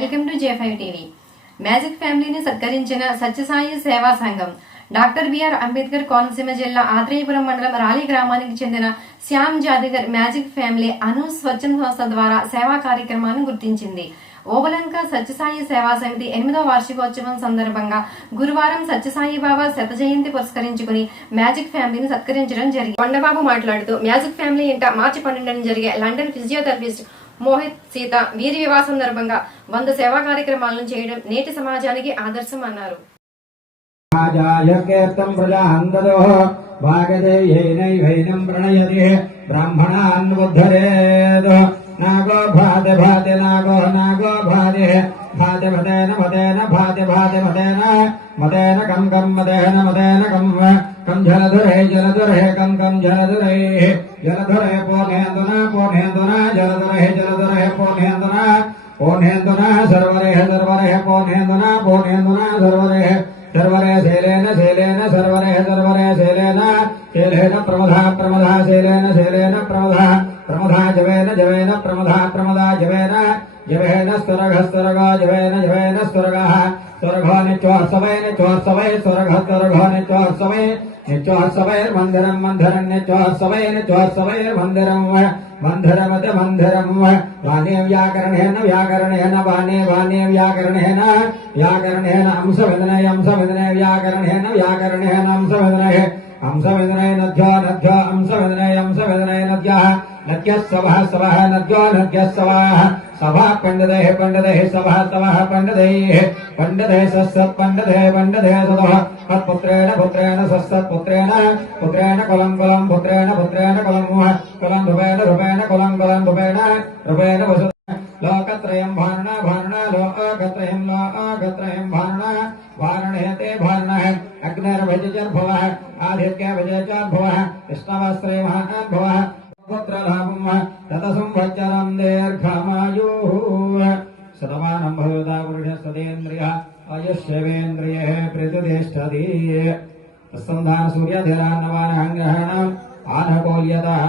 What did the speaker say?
Welcome to J5 TV. Magic ఫ్యామిలీని సత్కరించిన సత్యసాయి సేవా సంఘం. డాక్టర్ బిఆర్ అంబేద్కర్ కోనసీమ జిల్లా ఆత్రేయపురం మండలం రాలి గ్రామానికి చెందిన శ్యామ్ జాదగర్ మ్యాజిక్ ఫ్యామిలీ అను స్వచ్ఛంద సంస్థ ద్వారా సేవా కార్యక్రమాన్ని గుర్తించింది. ఓబలంక సత్యసాయి సేవా సమితి 8వ వార్షికోత్సవం సందర్భంగా గురువారం సత్యసాయి బాబా శత జయంతి పురస్కరించుకుని మ్యాజిక్ ఫ్యామిలీని సత్కరించడం జరిగింది. కొండబాబు మాట్లాడుతూ మ్యాజిక్ ఫ్యామిలీ ఇంట మార్చి 12న జరిగే లండన్ ఫిజియోథెరపిస్ట్ మోహిత్ సీత వీరి వివాహ సందర్భంగా 100 సేవా కార్యక్రమాలను చేయడం నేటి సమాజానికి ఆదర్శం అన్నారు. नागो भाते भाते नागो नागो भाते भाते मतेन मतेन भाते भाते मतेन मतेन कम मतेन मतेन कम जलधुरे कम जलधुरे पोनेन्दुना जलधुरे पोनेन्दुना सर्वरे पोनेन्दुना सर्वरे शैलेन प्रमदा शैलेन प्रमदा जवेन प्रमदा जवेन स्वर्गः जवेन स्वर्गः स्वर्गो नित्योत्सवै स्वर्गो नित्योत्सवै नित्योत्सवै मंदिरम वाणे व्याकरणेन वाणे व्याकरणेन अंशविदनय व्याकरणेन अंशविदनय नद्यो अंशविदनय नद्याः नद्यः सभः नद्यः सभा पंडितैः सभा पंडितैः सत्सत्पंडितैः सतः पुत्रेण सत्सत्पुत्रेण कुलं पुत्रेण कुलं रूपेण वसु लोकत्रयं भारणा लोकत्रयं भारणेते भारणः अग्निर्भजर्भवः आदित्यभजर्भवः कृष्णवस्त्रैर्भवः पुत्रलाभं ततसंवत्सरं दीर्घमायुः शतमानं भवता पुरुषस्तदेन्द्रियः आयुष्यवेन्द्रियः प्रतिष्ठति तस्सन्धान सूर्यधिरान्नवानाङ्ग्रहणम् आनकोल्यतः